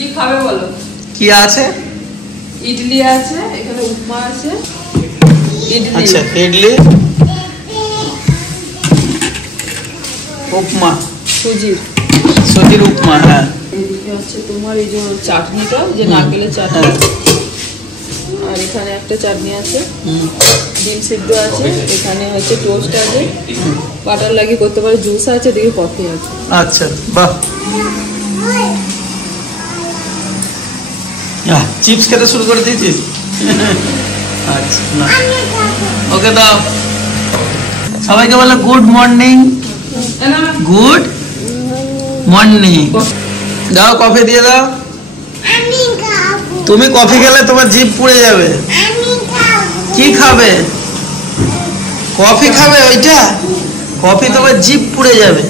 কি খাবে বলো? কি আছে? ইডলি আছে, এখানে উপমা আছে। ইডলি, আচ্ছা ইডলি, উপমা, সুজির উপমা। হ্যাঁ, এদিকে হচ্ছে তোমার এই যে চাটনিটা, যে নারকেলের চাটনি, আর এখানে একটা চাটনি আছে, ডিম সিদ্ধ আছে, এখানে হচ্ছে টোস্ট আছে, বাটার লাগিয়ে করতে পারে, জুস আছে, এদিকে কফি আছে। আচ্ছা বাহ, চিপস খেতে শুরু করে দিয়েছিস? আচ্ছা না, ওকে দাও। সবাইকে বলো গুড মর্নিং। Good morning. দাও কফি দিয়ে দাও। তুমি কফি খেলে তোমার জিভ পুড়ে যাবে। কি খাবে? কফি খাবে? ওইটা কফি তোমার জিভ পুড়ে যাবে।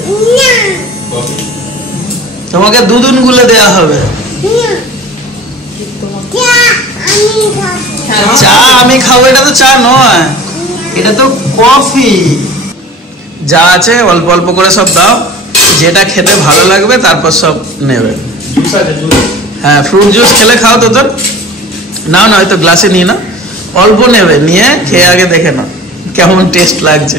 তোমাকে দুধুন গুলে দেওয়া হবে। চা আমি খাবো? এটা তো চা নয়, এটা তো কফি। যা আছে অল্প অল্প করে সব দাও, যেটা খেতে ভালো লাগবে তারপর সব নেবে। হ্যাঁ, ফ্রুট জুস খেলে খাও তো। তোর নাও না, হয়তো গ্লাসে নিয়ে না, অল্প নেবে, নিয়ে খেয়ে আগে দেখে নাও কেমন টেস্ট লাগছে।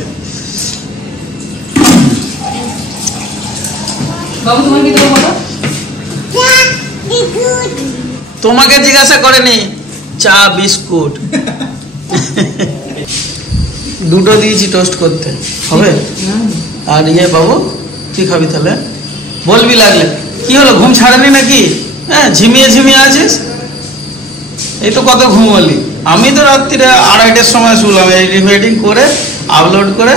তোমাকে জিজ্ঞাসা করেনি, চা বিস্কুট দুটো দিয়েছি টোস্ট করতে, হবে? আর ইয়ে বাবু কি খাবি তাহলে? বলবি লাগলে। কি হলো, ঘুম ছাড়েনি নাকি? হ্যাঁ, ঝিমিয়ে ঝিমিয়ে আছিস। এই তো কত ঘুমলি। আমি তো রাত্রিরে 2:30টার সময় শুলাম, এডিটিং করে আপলোড করে।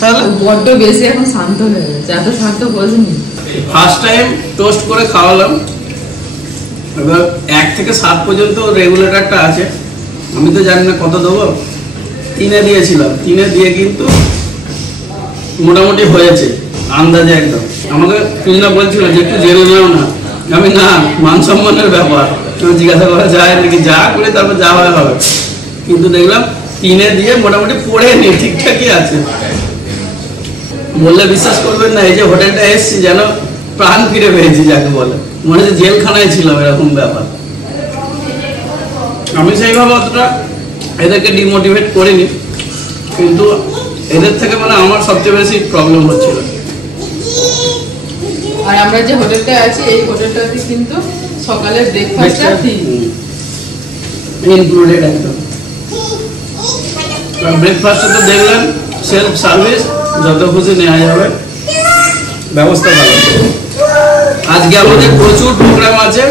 তাহলে বড্ড বেশি এখন শান্ত হয়ে গেছে, এত শান্ত হয়নি। ফার্স্ট টাইম টোস্ট করে খাওয়ালাম। এবার 1 থেকে 7 পর্যন্ত রেগুলেটরটা আছে, আমি তো জানি না কত দেবো। 3-এ দিয়েছিলাম, 3-এ দিয়ে কিন্তু মোটামুটি হয়েছে আন্দাজে একদম। আমাকে ফিল্ডা বলছিল যে একটু জেনে নেও না। আমি না, মান সম্মানের ব্যাপার, জিজ্ঞাসা করা যায় নাকি, যা করে তারপর যা হয় হবে। কিন্তু দেখলাম 3-এ দিয়ে মোটামুটি পড়ে নেই, ঠিকঠাকই আছে। বললে বিশ্বাস করবেন না, এই যে হোটেলটা এসছি যেন প্রাণ ফিরে পেয়েছি, যাকে বলে মনে হচ্ছে জেলখানায় ছিলাম, এরকম ব্যাপার। আমি সেইভাবে অতটা এদেরকে ডিমোটিভেট করিনি, কিন্তু এদের থেকে মানে আমার সবচেয়ে বেশি প্রবলেম হচ্ছিল। আর আমরা যে হোটেলটা আছি, এই হোটেলটাতে কিন্তু সকালের ব্রেকফাস্টটা ফ্রি ইনক্লুডেড একদম। ব্রেকফাস্টে তো দেখলেন সেলফ সার্ভিস, যত খুশি নেওয়া যাবে, ব্যবস্থা ভালো। আজকে আমাদের প্রচুর প্রোগ্রাম আছে।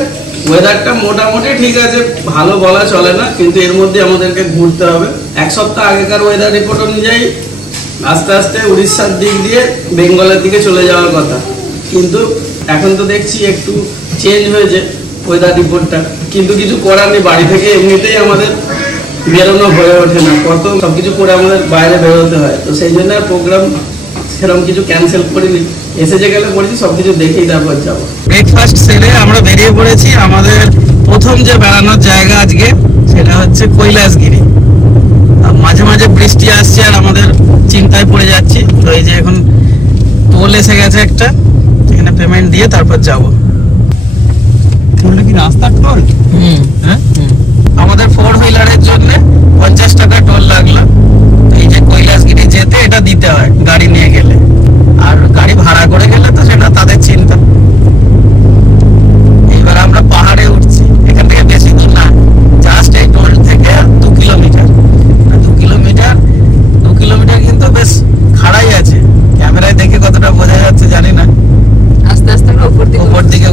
ওয়েদারটা মোটামুটি ঠিক আছে, ভালো বলা চলে না, কিন্তু এর মধ্যে আমাদেরকে ঘুরতে হবে। 1 সপ্তাহ আগেকার ওয়েদার রিপোর্ট অনুযায়ী আস্তে আস্তে উড়িষ্যার দিক দিয়ে বেঙ্গলের দিকে চলে যাওয়ার কথা, কিন্তু এখন তো দেখছি একটু চেঞ্জ হয়েছে ওয়েদার রিপোর্টটা। কিন্তু কিছু করার নেই, বাড়ি থেকে এমনিতেই আমাদের বেরোনো হয়ে ওঠে না, কত সবকিছু করে আমাদের বাইরে বেরোতে হয়। তো সেই জন্য প্রোগ্রাম সেরকম কিছু ক্যান্সেল করিনি, এসে যে গেলে করেছি সবকিছু দেখেই তারপর যাবো। ব্রেকফাস্ট সেরে আমরা বেরিয়ে পড়েছি। আমাদের প্রথম যে বেড়ানোর জায়গা আজকে, সেটা হচ্ছে কৈলাসগিরি। মাঝে মাঝে বৃষ্টি আসছে আর আমাদের চিন্তায় পড়ে যাচ্ছি। তো এই যে এখন টোল এসে গেছে একটা, এখানে পেমেন্ট দিয়ে তারপর যাবো। কি রাস্তার টোল? হ্যাঁ, আমাদের 4 হুইলারের জন্য 50 টাকা টোল লাগলো। এই যে কৈলাসগিরি যেতে এটা দিতে হয় গাড়ি নিয়ে গেলে, আর গাড়ি ভাড়া করে গেলে তো সেটা তাদের চিন্তা। এবার আমরা পাহাড়ে উঠছি, এখান থেকে বেশি দূর না, জাস্ট এই টোল থেকে 2 কিলোমিটার। 2 কিলোমিটার কিন্তু বেশ খাড়াই আছে। ক্যামেরায় দেখে কতটা বোঝা যাচ্ছে জানি না, আস্তে আস্তে উপর দিকে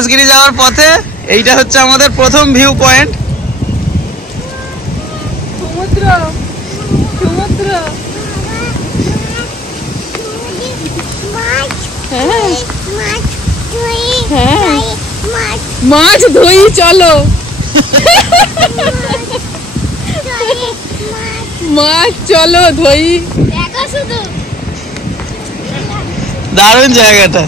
কৈলাসগিরি যাওয়ার পথে এইটা হচ্ছে আমাদের প্রথম ভিউ পয়েন্ট। সমুদ্র সমুদ্র মাছ ধুই চলো মাছ চলো ধুই। দারুণ জায়গাটা।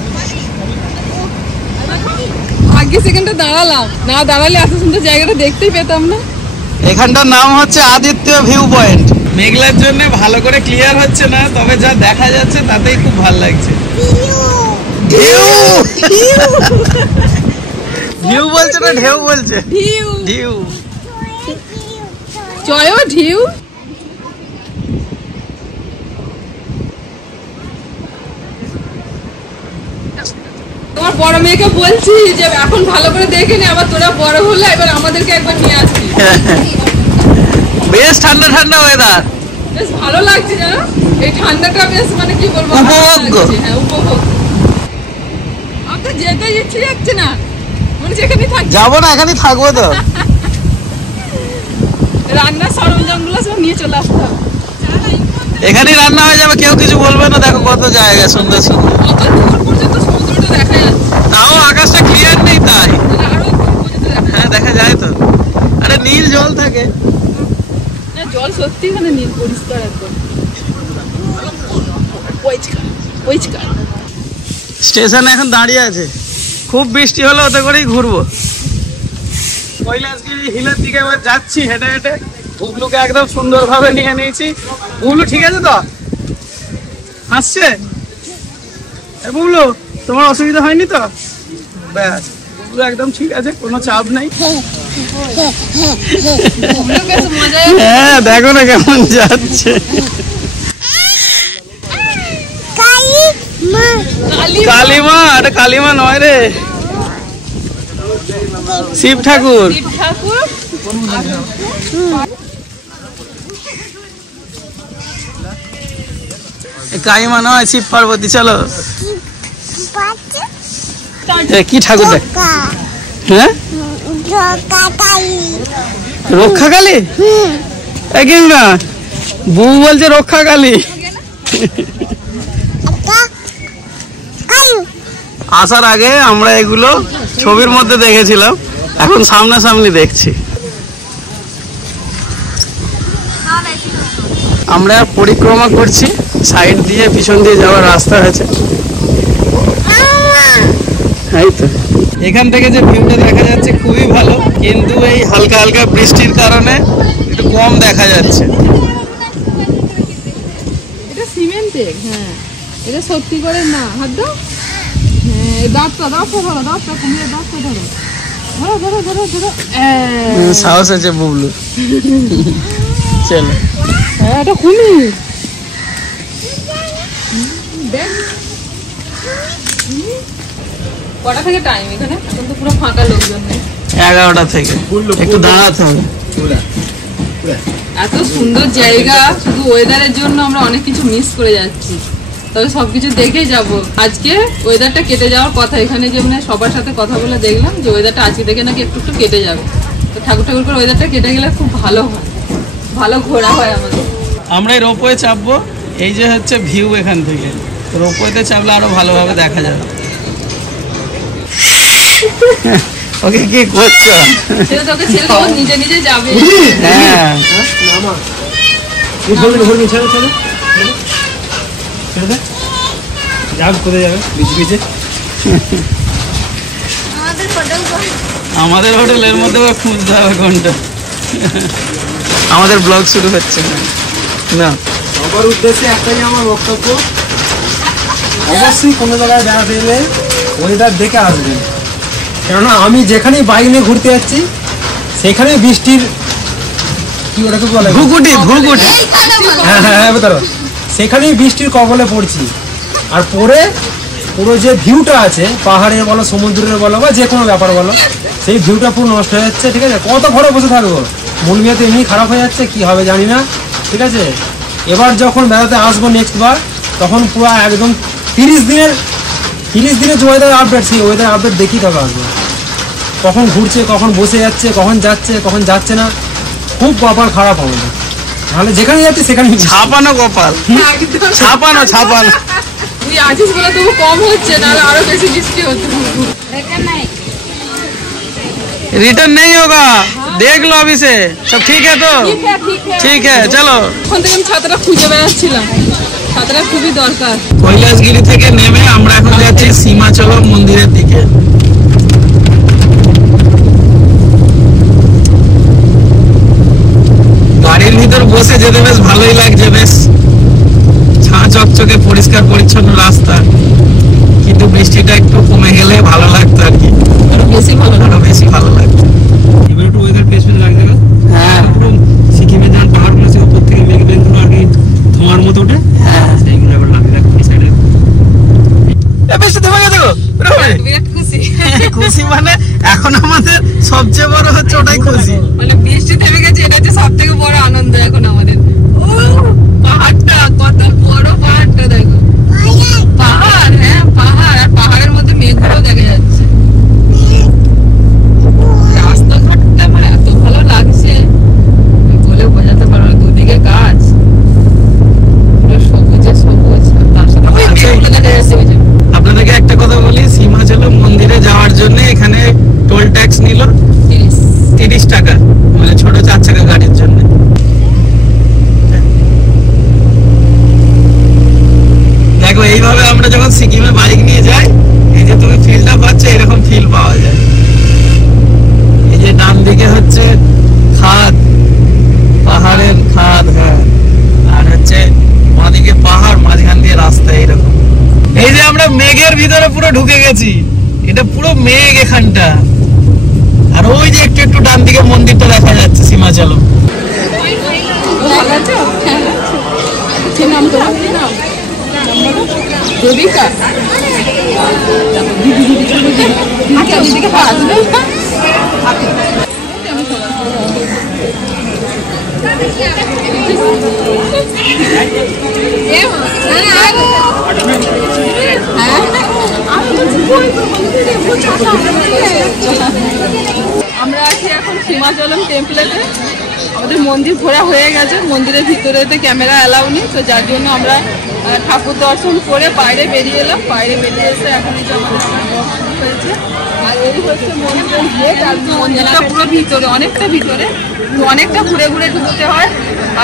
আগে সেখানটা দাঁড়ালাম, না দাঁড়ালে এত সুন্দর জায়গাটা দেখতেই পেতাম না। এখানটার নাম হচ্ছে আদিত্য ভিউ পয়েন্ট। মেঘলার জন্য ভালো করে ক্লিয়ার হচ্ছে না, তবে যা দেখা যাচ্ছে তাতেই খুব ভালো লাগছে। ঢেউ বলছে না ঢেউ বলছে? ঢেউ ঢেউ জয় ঢেউ। তোমার বড় মেয়েকে বলছি যে এখন ভালো করে দেখে নে, আবার তোরা বড় হলে এবার আমাদেরকে একবার নিয়ে আসবি। বেশ ঠান্ডা ঠান্ডা ওয়েদার, বেশ ভালো লাগছে জানো এই ঠান্ডাটা, বেশ মানে কি বলবো উপভোগ্য। হ্যাঁ উপভোগ। আপনার যেতে ইচ্ছে যাচ্ছে না, মানে যেখানে থাকি যাবো না, এখানেই থাকবো তো। রান্নার সরঞ্জামগুলো সব নিয়ে চলে আসতাম, এখানেই রান্না হয়ে যাবে, কেউ কিছু বলবে না। দেখো কত জায়গা সুন্দর সুন্দর, কত দূর পর্যন্ত সমুদ্রটা দেখা যাচ্ছে। তাও আকাশটা ক্লিয়ার নেই তাই। আরো দূর পর্যন্ত হ্যাঁ দেখা যায় তো, আরে নীল জল থাকে। না জল সত্যি এখানে নীল পরিষ্কার একদম পরিষ্কার পরিষ্কার। স্টেশনে এখন দাঁড়িয়ে আছে, খুব বৃষ্টি হলে ওতে করেই ঘুরবো। কৈলাসগিরি হিলের দিকে এবার যাচ্ছি হেঁটে হেঁটে। বুবলুকে একদম সুন্দরভাবে নিয়ে নিয়েছি। বুবলু ঠিক আছে তো? হাসছে? বুবলু তোমার অসুবিধা হয়নি তো? ব্যাস, বুবলু একদম ঠিক আছে, কোনো চাপ নেই। বেশ মজা। হ্যাঁ দেখো না কেমন যাচ্ছে। কালিমা, এটা কালিমা নয় রে, শিব ঠাকুর। শিব ঠাকুর কালিমা নয়, শিব পার্বতী। চলো কি ঠাকুর দেখ? হ্যাঁ রক্ষা কালী। একই না, বউ বলছে রক্ষা কালী। আসার আগে আমরা এগুলো ছবির মধ্যে দেখেছিলাম, এখন সামনাসামনি দেখছি। আমরা পরিক্রমা করছি, সাইড দিয়ে পিছন দিয়ে যাওয়ার রাস্তা আছে। এই তো এখান থেকে যে ভিউটা দেখা যাচ্ছে খুবই ভালো, কিন্তু এই হালকা হালকা বৃষ্টির কারণে একটু কম দেখা যাচ্ছে। এটা সিমেন্টের। হ্যাঁ এটা সত্যি করে না, হাত দাও। হ্যাঁ এই দাঁতটা ধরো, দাঁতটা কুমিরের দাঁতটা ধরো, ধরো ধরো ধরো ধরো। সাহস আছে বুবলু। চলো। হ্যাঁ এটা কুমির। দেখ কটা থেকে টাইম এখানে? এখন তো পুরো ফাঁকা, লোকজন নেই। 11টা থেকে, একটু দাঁড়াতে হবে। এত সুন্দর জায়গা, শুধু ওয়েদারের জন্য আমরা অনেক কিছু মিস করে যাচ্ছি। তবে সবকিছু দেখেই যাব। আজকে ওয়েদারটা কেটে যাওয়ার কথা, এখানে যে মানে সবার সাথে কথা বলে দেখলাম যে ওয়েদারটা আজকে দেখে নাকি একটু একটু কেটে যাবে। তো ঠাকুর ঠাকুর করে ওয়েদারটা কেটে গেলে খুব ভালো হয়, ভালো ঘোরা হয় আমাদের। আমরা এই রোপওয়ে চাপবো, এই যে হচ্ছে ভিউ এখান থেকে। রোপওয়েতে চাপলে আরো ভালোভাবে দেখা যাবে। ওকে কি করছো? সেটা তোকে ছেড়ে দেবো, নিজে নিজে যাবে। হ্যাঁ আমাদের হোটেলের মধ্যে খুঁজতে হবে কোনটা। আমাদের ব্লগ শুরু হচ্ছে না। সবার উদ্দেশ্যে একটাই আমার বক্তব্য, অবশ্যই কোনো জায়গায় বেড়াতে এলে ওয়েদার দেখে আসবেন। কেননা আমি যেখানেই বাইক নিয়ে ঘুরতে যাচ্ছি সেখানে বৃষ্টির কি ওটাকে বলে ভুকুটি। হ্যাঁ হ্যাঁ হ্যাঁ বেতর, সেখানেই বৃষ্টির কবলে পড়ছি। আর পরে পুরো যে ভিউটা আছে, পাহাড়ের বলো সমুদ্রের বলো বা যে কোনো ব্যাপার বলো, সেই ভিউটা পুরো নষ্ট হয়ে যাচ্ছে। ঠিক আছে, কত ঘরে বসে থাকবো, মন মেয়ে তো এমনি খারাপ হয়ে যাচ্ছে, কি হবে জানি না। ঠিক আছে, এবার যখন বেড়াতে আসবো নেক্সট বার, তখন পুরো একদম 30 দিনের যে ওয়েদার আপডেট, সেই ওয়েদার আপডেট দেখি তবে আসবো। কখন ঘুরছে, কখন বসে যাচ্ছে, কখন যাচ্ছে না, খুব কপাল খারাপ আমাদের। নাহলে যেখানে যাচ্ছে সেখানে ছাপানো কপাল, ছাপানো। তুই আছিস বলে তবু কম হচ্ছে, নাহলে আরো বেশি বৃষ্টি হতো। रिटर्न नहीं होगा, देख लो अभी से, सब ठीक है तो? ठीक है चलो। এখন থেকে আমি ছাতাটা খুঁজে বেড়াচ্ছিলাম, ছাতাটা খুবই দরকার। কৈলাসগিরি থেকে নেমে আমরা এখন যাচ্ছি সীমাচলম মন্দিরের দিকে। গাড়ির ভিতর বসে যেতে বেশ ভালোই লাগছে, বেশ ছাঁ চকচকে পরিষ্কার পরিচ্ছন্ন রাস্তা, কিন্তু বৃষ্টিটা একটু কমে গেলে ভালো লাগতো আর কি, আরো বেশি ভালো লাগতো। এবার একটু ওয়েদার বেশ লাগছে না? হ্যাঁ, পুরো সিকিমে যান পাহাড়গুলো আছে, উপর থেকে মেঘগুলো আর কি ধোঁয়ার মতো ওঠে, হ্যাঁ সেইগুলো এবার লাগে দেখো এই সাইডে। বেশি থেমে গেছে গো, বিরাট খুশি। খুশি মানে এখন আমাদের সবচেয়ে বড় হচ্ছে ওটাই খুশি। মানে বৃষ্টি থেমে গেছে, এটা হচ্ছে সব থেকে বড় আনন্দ এখন আমাদের। পাহাড়টা কত বড়, পাহাড়টা দেখো, পাহাড়, হ্যাঁ পাহাড়, আর পাহাড়ের মধ্যে মেঘগুলো দেখা যাচ্ছে। রাস্তাঘাটটা মানে এত ভালো লাগছে বলে বোঝাতে পারবো না। দুদিকে গাছ, পুরো সবুজে সবুজ, তার সাথে ওই মেঘগুলো দেখা যাচ্ছে। ওই যে আপনাদেরকে একটা কথা বলি, সীমাচলম মন্দিরে যাওয়ার জন্য এখানে টোল ট্যাক্স নিল 30 টাকা, মানে ছোট 4 চাকা গাড়ির জন্য। দেখো এইভাবে আমরা যখন সিকিমে বাইক নিয়ে যাই, এই যে তুমি ফিলটা পাচ্ছ, এরকম ফিল পাওয়া যায়। এই যে ডান দিকে হচ্ছে খাদ, পাহাড়ের খাদ, হ্যাঁ, আর হচ্ছে বাঁদিকে পাহাড়, মাঝখান দিয়ে রাস্তা এইরকম। এই যে আমরা মেঘের ভিতরে পুরো ঢুকে গেছি, এটা পুরো মেঘ এখানটা, আর ওই যে একটু একটু ডান দিকে মন্দিরটা দেখা যাচ্ছে সীমাচলম। নাম তো দেবিকা, দিদিকে আসবে। আমরা আছি এখন সীমাচলম টেম্পলেতে। আমাদের মন্দির ঘোরা হয়ে গেছে, মন্দিরের ভিতরেতে ক্যামেরা অ্যালাউ নেই, তো যার জন্য আমরা ঠাকুর দর্শন করে বাইরে বেরিয়ে এলাম। বাইরে বেরিয়ে এসে এখন এই যে আমাদের দর্শন হয়েছে, আর এই হচ্ছে মন্দিরের গেট। আর মন্দিরটা পুরো ভিতরে, অনেকটা ভিতরে, তো অনেকটা ঘুরে ঘুরে ঢুকতে হয়।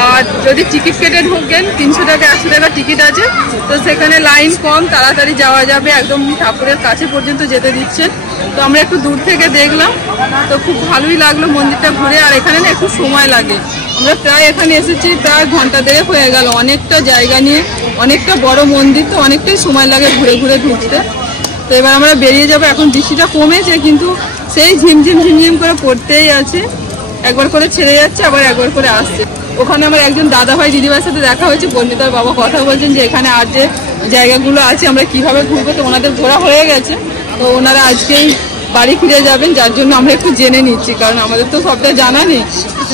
আর যদি টিকিট কেটে ঢুকেন 300 টাকা 80 টাকা টিকিট আছে, তো সেখানে লাইন কম, তাড়াতাড়ি যাওয়া যাবে, একদম ঠাকুরের কাছে পর্যন্ত যেতে দিচ্ছেন। তো আমরা একটু দূর থেকে দেখলাম, তো খুব ভালোই লাগলো মন্দিরটা ঘুরে। আর এখানে না একটু সময় লাগে, আমরা প্রায় এখানে এসেছি প্রায় ঘন্টা দেড়েক হয়ে গেল। অনেকটা জায়গা নিয়ে, অনেকটা বড় মন্দির, তো অনেকটাই সময় লাগে ঘুরে ঘুরে ঢুকতে। তো এবার আমরা বেরিয়ে যাবো। এখন বৃষ্টিটা কমেছে, কিন্তু সেই ঝিমঝিম করে পড়তেই আছে, একবার করে ছেড়ে যাচ্ছে, আবার একবার করে আসছে। ওখানে আমার একজন দাদা ভাই দিদিভাইয়ের সাথে দেখা হয়েছে, বর্ণিতার বাবা কথা বলছেন যে এখানে আর যে জায়গাগুলো আছে আমরা কিভাবে ঘুরবো, তো ওনাদের ঘোরা হয়ে গেছে, তো ওনারা আজকেই বাড়ি ফিরে যাবেন, যার জন্য আমরা একটু জেনে নিচ্ছি, কারণ আমাদের তো সবটা জানা নেই।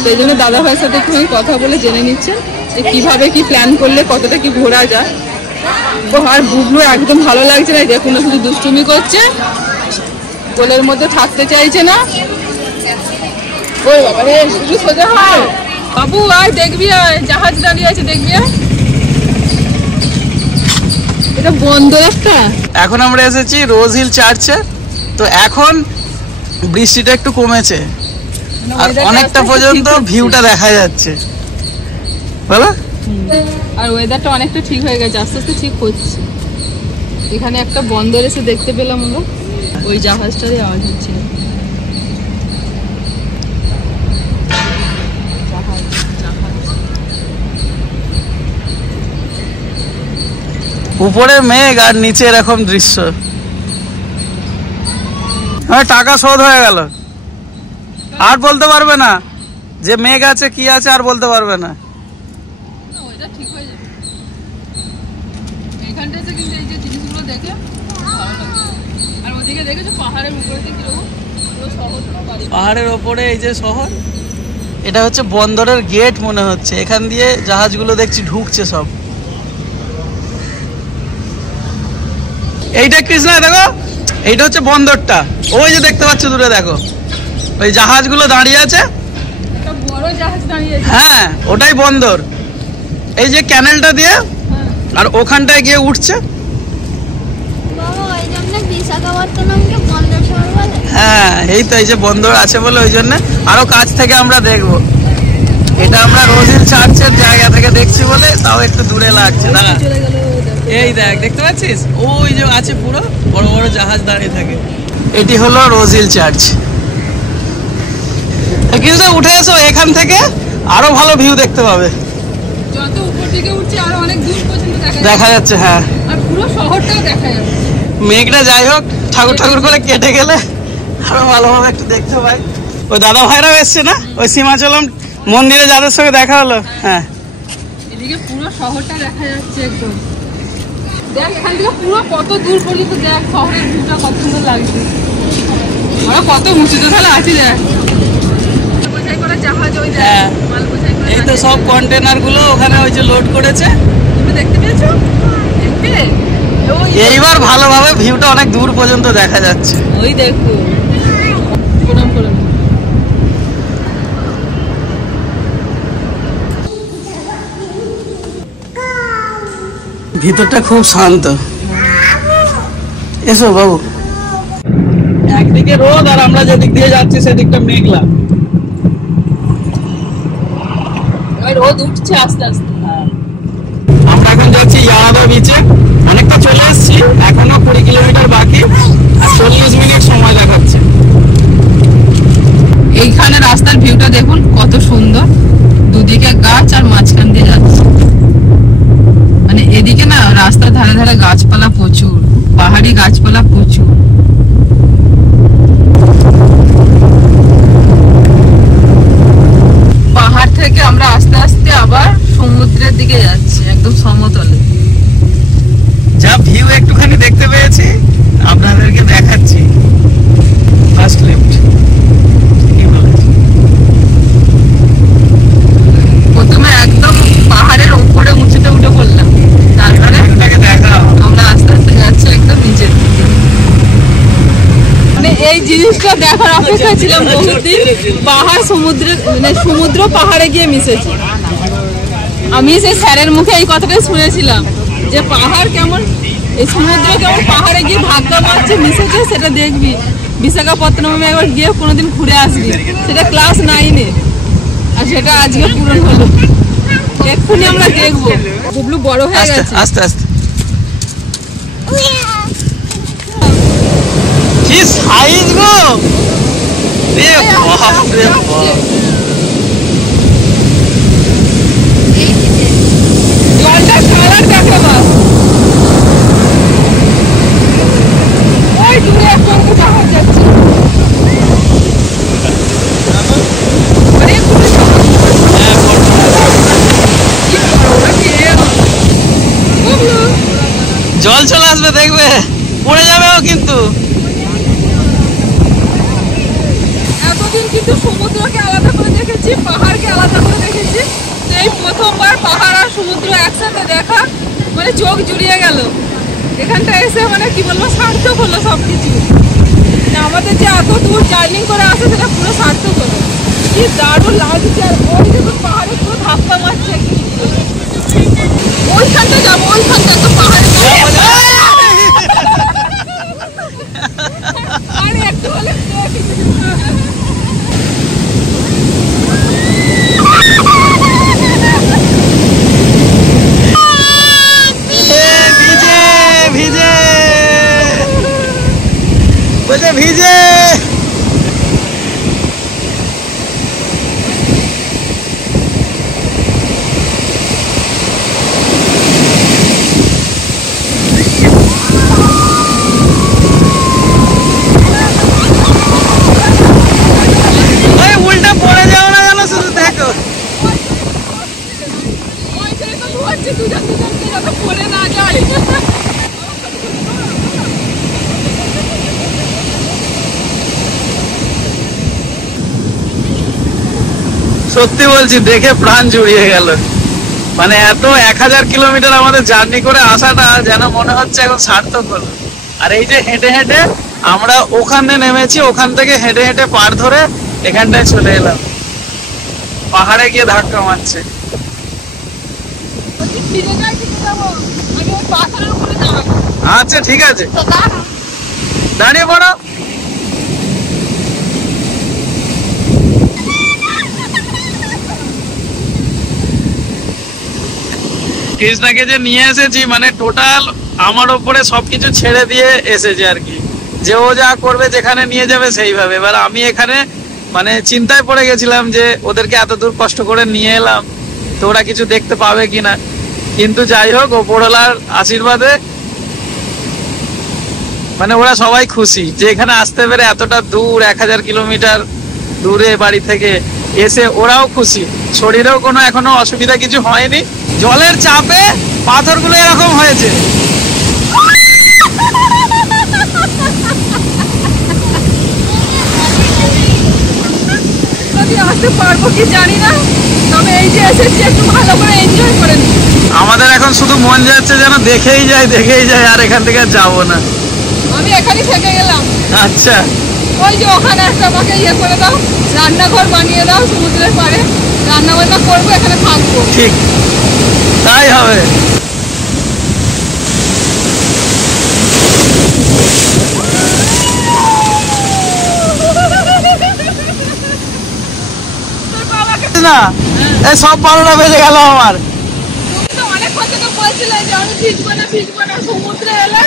সেই জন্য দাদা ভাইয়ের সাথে একটু কথা বলে জেনে নিচ্ছেন যে কিভাবে কি প্ল্যান করলে কতটা কি ঘোরা যায়। আর বুবলু একদম ভালো লাগছে না, দেখুন না শুধু দুষ্টুমি করছে, কোলের মধ্যে থাকতে চাইছে না। ওই বাবা রে, শুধু সোজা হয় বাবু, আয় দেখবি, আয় জাহাজ দাঁড়িয়ে আছে, দেখবি আয়। এটা বন্দর একটা। এখন আমরা এসেছি রোজ হিল চার্চে, তো এখন বৃষ্টিটা একটু কমেছে, আর অনেকটা পর্যন্ত ভিউটা দেখা যাচ্ছে, বলো। আর ওয়েদারটা অনেকটা ঠিক হয়ে গেছে, আস্তে আস্তে ঠিক হচ্ছে। এখানে একটা বন্দর এসে দেখতে পেলাম আমরা, ওই জাহাজটারই আওয়াজ হচ্ছিল। উপরে মেঘ আর নিচে এরকম দৃশ্য। টাকা শোধ হয়ে গেল, আর বলতে পারবে না যে মেঘ আছে কি আছে, আর বলতে পারবে না। ঠিক হয়ে যাবে এইখানটা এসে, কিন্তু এই যে জিনিসগুলো দেখে ভালো লাগছে। আর ওদিকে দেখেছো পাহাড়ের উপরে কিরকম পুরো শহরটা, পাহাড়ের ওপরে এই যে শহর, এটা হচ্ছে বন্দরের গেট মনে হচ্ছে, এখান দিয়ে জাহাজগুলো দেখছি ঢুকছে সব। এইটা কৃষ্ণা দেখো, এইটা হচ্ছে বন্দরটা, ওই যে দেখতে পাচ্ছ দূরে দেখো ওই জাহাজগুলো দাঁড়িয়ে আছে, একটা বড় জাহাজ দাঁড়িয়ে আছে। হ্যাঁ ওটাই বন্দর। এই যে ক্যানেলটা দিয়ে আর ওখানটায় গিয়ে উঠছে। হ্যাঁ এই তো এই যে বন্দর আছে বলে ওই জন্য আরো কাছ থেকে আমরা দেখবো। এটা আমরা রোজিল চার্চের জায়গা থেকে দেখছি বলে তাও একটু দূরে লাগছে। দাঁড়া, এই দেখ দেখতে পাচ্ছিস ওই যে আছে পুরো বড় বড় জাহাজ দাঁড়িয়ে থাকে। এটি হলো রোজিল চার্চ। কিন্তু উঠে এসো, এখান থেকে আরো ভালো ভিউ দেখতে পাবে। যত উপর দিকে উঠছে আরো অনেক দূর পর্যন্ত দেখা যাচ্ছে। হ্যাঁ আর পুরো শহরটাও দেখা যাচ্ছে। মেঘটা যাই হোক ঠাকুর ঠাকুর করে কেটে গেলে আরো ভালোভাবে একটু দেখতে পাই। ওই দাদা ভাইরাও এসছে না, ওই সীমাচলম মন্দিরে যাদের সঙ্গে দেখা হলো। হ্যাঁ এদিকে পুরো শহরটা দেখা যাচ্ছে একদম। দেখ এখান থেকে পুরো কত দূর পর্যন্ত, দেখ শহরের ভিউটা কত সুন্দর লাগছে। আমরা কত উঁচুতে তাহলে আছি। দেখ বোঝাই করে জাহাজ, ওই দেখ মাল বোঝাই করে। এই তো সব কন্টেনার গুলো ওখানে ওই যে লোড করেছে। তুমি দেখতে পেয়েছো? দেখতে এইবার ভালোভাবে ভিউটা অনেক দূর পর্যন্ত দেখা যাচ্ছে। ওই দেখো প্রণাম করো। ভিতরটা খুব শান্ত। এসো বাবু। একদিকে রোদ আর আমরা যেদিক দিয়ে যাচ্ছি সেদিকটা মেঘলা। রোদ উঠছে আস্তে আস্তে। আমরা এখন যাচ্ছি ইয়ারাদা বিচে। অনেকটা চলে এসেছি, এখনো 20 কিলোমিটার বাকি আর 40 মিনিট সময় দেখাচ্ছে। এইখানে রাস্তার ভিউটা দেখুন কত সুন্দর, দুদিকে গাছ আর মাঝখান দিয়ে যাচ্ছে। মানে এদিকে না রাস্তার ধারে ধারে গাছপালা প্রচুর, পাহাড়ি গাছপালা প্রচুর। পাহাড় থেকে আমরা আস্তে আস্তে আবার সমুদ্রের দিকে যাচ্ছি, একদম সমতলে। যা ভিউ একটুখানি দেখতে পেয়েছি আপনাদেরকে দেখাচ্ছি। ফার্স্ট লেফট প্রথমে একদম পাহাড়ের উপরে উঁচুতে উঠে পড়লাম, তারপরে আমরা আস্তে আস্তে যাচ্ছি একদম নিচের দিকে। মানে এই জিনিসটা দেখার অপেক্ষা ছিলাম বহুদিন। পাহাড় সমুদ্রে, মানে সমুদ্র পাহাড়ে গিয়ে মিশেছে। আমি সেই স্যারের মুখে এই কথাটাই শুনেছিলাম যে পাহাড় কেমন, এই সমুদ্র কেমন পাহাড়ে গিয়ে ধাক্কা মারছে, মিশেছে, সেটা দেখবি। বিশাখাপত্তনমে একবার গিয়ে কোনোদিন ঘুরে আসবি, সেটা ক্লাস 9-এ। আর সেটা আজকে পূরণ হলো, এক্ষুনি আমরা দেখবো। বুবলু বড় হয়ে গেছে। আস্তে আস্তে কি সাইজ গো, রে বাপ রে বাপ। জলটা কালার দেখো না, ওই দূরে একটা জাহাজ যাচ্ছে। জল চলে আসবে দেখবে, পড়ে যাবে ও কিন্তু। এতদিন কিন্তু সমুদ্রকে আলাদা করে দেখেছি, পাহাড়কে আলাদা করে দেখেছি। তো এই প্রথমবার পাহাড় আর সমুদ্র একসাথে দেখা, মানে চোখ জুড়িয়ে গেল। এখানটা এসে মানে কি বলবো, সার্থক হলো সবকিছু। আমাদের যে এত দূর জার্নি করে আসে সেটা পুরো সার্থক হলো। কি দারুণ লাগছে। আর ওই দেখুন পাহাড়ে পুরো ধাক্কা মারছে। ওইখানটা যাবো, ওইখানটা তো পাহাড়ে আর একটু হলে ভিজে। উল্টা পড়ে যাও না জানো, শুধু দেখো। পড়ে না যায়। সত্যি বলছি, দেখে প্রাণ জুড়িয়ে গেল। মানে এত 1000 কিলোমিটার আমাদের জার্নি করে আসাটা যেন মনে হচ্ছে এখন সার্থক হলো। আর এই যে হেঁটে হেঁটে আমরা ওখানে নেমেছি, ওখান থেকে হেঁটে হেঁটে পার ধরে এখানটায় চলে এলাম। পাহাড়ে গিয়ে ধাক্কা মারছে। আচ্ছা ঠিক আছে, দাঁড়িয়ে পড়ো। কৃষ্ণাকে যে নিয়ে এসেছি মানে টোটাল আমার উপরে সবকিছু ছেড়ে দিয়ে এসেছে আর কি, যে ও যা করবে যেখানে নিয়ে যাবে সেইভাবে। এবার আমি এখানে মানে চিন্তায় পড়ে গেছিলাম যে ওদেরকে এত দূর কষ্ট করে নিয়ে এলাম তো ওরা কিছু দেখতে পাবে কিনা, কিন্তু যাই হোক ওপরওয়ালার আশীর্বাদে মানে ওরা সবাই খুশি যে এখানে আসতে পেরে, এতটা দূর 1000 কিলোমিটার দূরে বাড়ি থেকে এসে ওরাও খুশি। শরীরেও কোনো এখনো অসুবিধা কিছু হয়নি, জলের চাপে পাথরগুলো এরকম হয়েছে। আসতে পারবো কি জানি না, তবে এই যে এসেছি একটু ভালো করে এনজয় করে নিই। আমাদের এখন শুধু মন যাচ্ছে যেন দেখেই যায় আর এখান থেকে যাবো না। আমি এখানে থেকে গেলাম। আচ্ছা, ওই যে ওখানে একটা আমাকে ইয়ে করে দাও, রান্নাঘর বানিয়ে দাও সমুদ্রের পাড়ে, রান্না বান্না করবো, এখানে থাকবো। ঠিক তাই হবে। না এই সব 12টা বেজে গেল আমার। অনেক কথা তো বলছিলে যে আমি ভিজবো না সমুদ্রে এলে,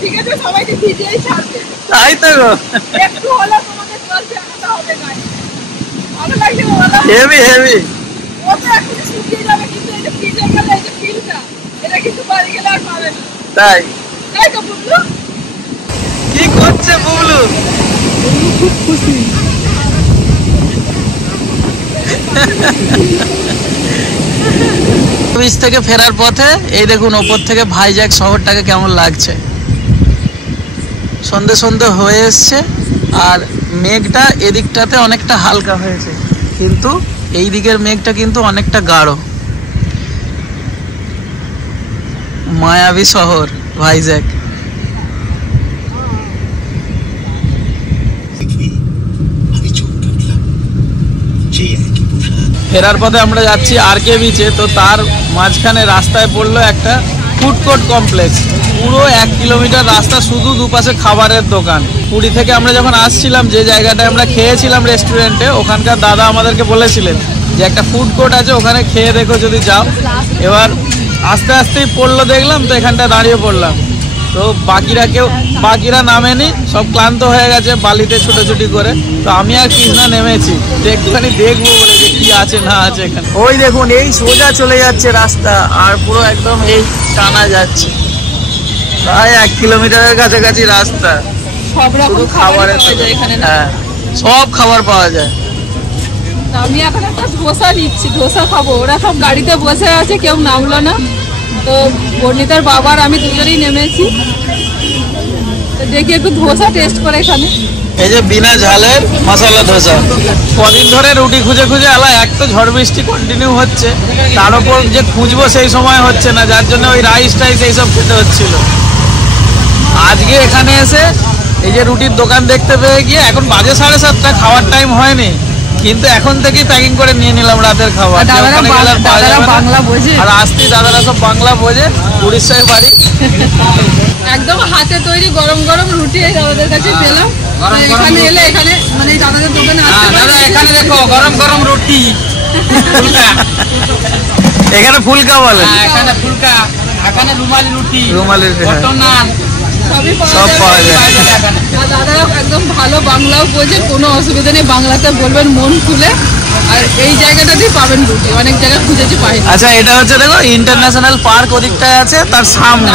ঠিক আছে সবাইকে ভিজিয়েই ছাড়বে। তাই তো গো, একটু হলে তোমাকে জল দেখাতে হবে গায়ে। ভালো লাগছে বলো? হেভি ও তো এখন শুকিয়ে যাবে, কিন্তু এই যে ভিজে গেলে এই যে ফিলটা, এটা কিন্তু বাড়ি গেলে আর পাবে না। তাই তো বুবলু? কি করছে বুবলু? খুব খুশি। বিচ থেকে ফেরার পথে এই দেখুন ওপর থেকে ভাইজ্যাক শহরটাকে কেমন লাগছে। সন্ধে সন্ধে হয়ে এসছে আর মেঘটা এদিকটাতে অনেকটা হালকা হয়েছে, কিন্তু এই দিকের মেঘটা কিন্তু অনেকটা গাঢ়। মায়াবী শহর ভাইজ্যাক। ফেরার পথে আমরা যাচ্ছি আরকে বিচে, তো তার মাঝখানে রাস্তায় পড়লো একটা ফুড কোর্ট কমপ্লেক্স। পুরো 1 কিলোমিটার রাস্তা শুধু দুপাশে খাবারের দোকান। পুরী থেকে আমরা যখন আসছিলাম যে জায়গাটায় আমরা খেয়েছিলাম রেস্টুরেন্টে, ওখানকার দাদা আমাদেরকে বলেছিলেন যে একটা ফুড কোর্ট আছে ওখানে খেয়ে দেখো যদি যাও। এবার আস্তে আস্তেই পড়লো দেখলাম, তো এখানটা দাঁড়িয়ে পড়লাম। তো বাকিরা নামেনি, সব ক্লান্ত হয়ে গেছে বালিতে ছুটোছুটি করে। তো আমি আর কৃষ্ণা নেমেছি একটুখানি দেখবো বলে যে কি আছে না আছে এখানে। ওই দেখুন এই সোজা চলে যাচ্ছে রাস্তা আর পুরো একদম এই টানা যাচ্ছে, প্রায় 1 কিলোমিটারের কাছাকাছি রাস্তা। সব রকম খাবারের এখানে। হ্যাঁ, সব খাবার পাওয়া যায়। আমি এখন একটা ধোসা নিচ্ছি, ধোসা খাবো। ওরা সব গাড়িতে বসে আছে, কেউ নামলো না। তো বর্ণিতার বাবার আমি দুজনেই নেমেছি, তো দেখি একটু ধোসা টেস্ট করে এখানে। এই যে বিনা ঝালের মশলা ধোসা। কদিন ধরে রুটি খুঁজে আলা, এক তো ঝড় বৃষ্টি কন্টিনিউ হচ্ছে, তার উপর যে খুঁজবো সেই সময় হচ্ছে না, যার জন্য ওই রাইস টাইস এইসব খেতে হচ্ছিল। আজকে এখানে এসে এই যে রুটির দোকান দেখতে পেয়ে গিয়ে, এখন বাজে 7:30, খাওয়ার টাইম হয়নি, কিন্তু এখন থেকেই প্যাকিং করে নিয়ে নিলাম রাতের খাবার। বাংলা বোঝে আর আসতেই দাদারা সব বাংলা বোঝে, উড়িষ্যায় বাড়ি। একদম হাতে তৈরি গরম গরম রুটি এই দাদাদের কাছে পেলাম। এখানে এলে এখানে মানে এই দাদাদের দোকানে এখানে দেখো গরম গরম রুটি, এখানে ফুলকা বলে, এখানে ফুলকা, এখানে রুমালি রুটি, নান সব পাওয়া যায়। দাদারা একদম ভালো বাংলাও বোঝে, কোনো অসুবিধা নেই, বাংলাতে বলবেন মন খুলে। আর এই জায়গাটাতেই পাবেন রুটি, অনেক জায়গায় খুঁজেছি পাই। আচ্ছা, এটা হচ্ছে দেখো ইন্টারন্যাশনাল পার্ক ওদিকটায় আছে, তার সামনে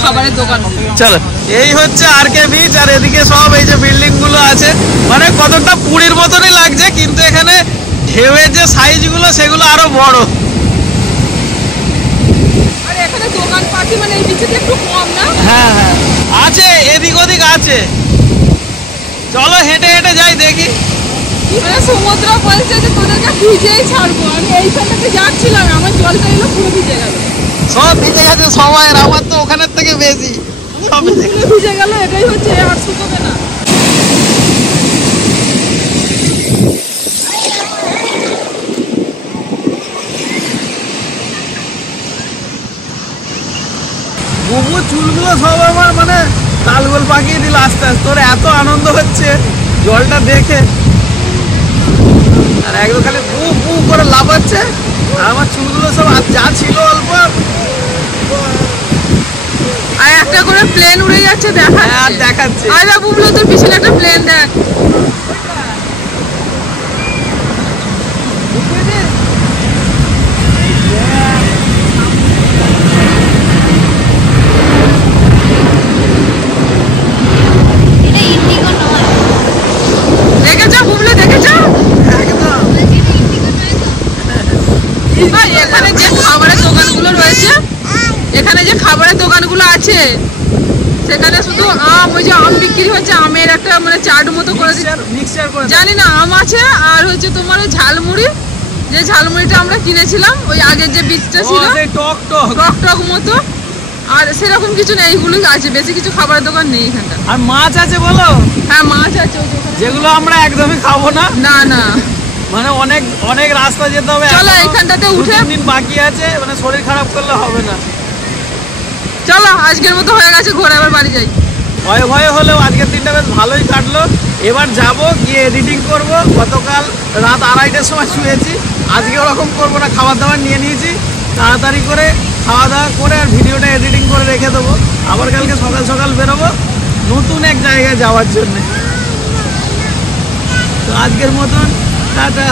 খাবারের দোকান। চলো, এই হচ্ছে আরকে বিচ, আর এদিকে সব এই যে বিল্ডিং গুলো আছে, মানে কতটা পুরীর মতনই লাগছে, কিন্তু এখানে ঢেউয়ের যে সাইজ গুলো সেগুলো আরো বড়। আর এখানে দোকান পাতি মানে এই বিচে একটু কম না? হ্যাঁ আছে, এদিক ওদিক আছে। চলো হেঁটে হেঁটে যাই দেখি। মানে সমুদ্র বলছে যে তোদেরকে ভিজেই ছাড়বো। আমি এইখানটাতে যাচ্ছিলাম, আমার জলটা এলো পুরো ভিজে গেল। সব ভিজে গেছে সবাই, আমার তো ওখানের থেকে বেশি। সবে ভিজে গেল, এটাই হচ্ছে, আর শুকোবে না। বুবু চুলগুলো সব আমার মানে তালগোল পাকিয়ে দিল আস্তে আস্তে। তোর এত আনন্দ হচ্ছে জলটা দেখে, আর একদম খালি বু বু করে লাফাচ্ছে। আর আমার চুলগুলো সব যা ছিল অল্প, আর একটা করে প্লেন উড়ে যাচ্ছে, আর দেখাচ্ছে। আরে বুবলু তোর পিছনে একটা প্লেন দেখ। দেখেছো বুবলু, দেখেছো? এখানে যে খাবারের দোকানগুলো রয়েছে, এখানে যে খাবারের দোকানগুলো আছে, সেখানে শুধু আম, ওই যে আম বিক্রি হচ্ছে, আমের একটা মানে চাট মতো করে মিক্সচার করে জানি না, আম আছে। আর হচ্ছে তোমার ওই ঝালমুড়ি, যে ঝালমুড়িটা আমরা কিনেছিলাম ওই আগের যে বীজটা ছিল, টক টক টক টক মতো। আর সেরকম কিছু নেই, এইগুলোই আছে, বেশি কিছু খাবারের দোকান নেই এখানটা। আর মাছ আছে বলো? হ্যাঁ মাছ আছে, ওই যে ওখানে। যেগুলো আমরা একদমই খাবো না। না না, মানে অনেক অনেক রাস্তা যেতে হবে। চলো এখানটাতে উঠে, 2-3 দিন বাকি আছে, মানে শরীর খারাপ করলে হবে না। চলো আজকের মতো হয়ে গেছে, ঘোরা, এবার বাড়ি যাই। ভয়ে ভয়ে হলেও আজকের দিনটা বেশ ভালোই কাটলো। এবার যাব গিয়ে এডিটিং করব। গতকাল রাত 2:30টার সময় শুয়েছি, আজকে ওরকম করবো না, খাবার দাবার নিয়ে নিয়েছি। তাড়াতাড়ি করে খাওয়া দাওয়া করে আর ভিডিওটা এডিটিং করে রেখে দেবো। আবার কালকে সকাল সকাল বেরোবো নতুন এক জায়গায় যাওয়ার জন্য। তো আজকের মতন টাটা।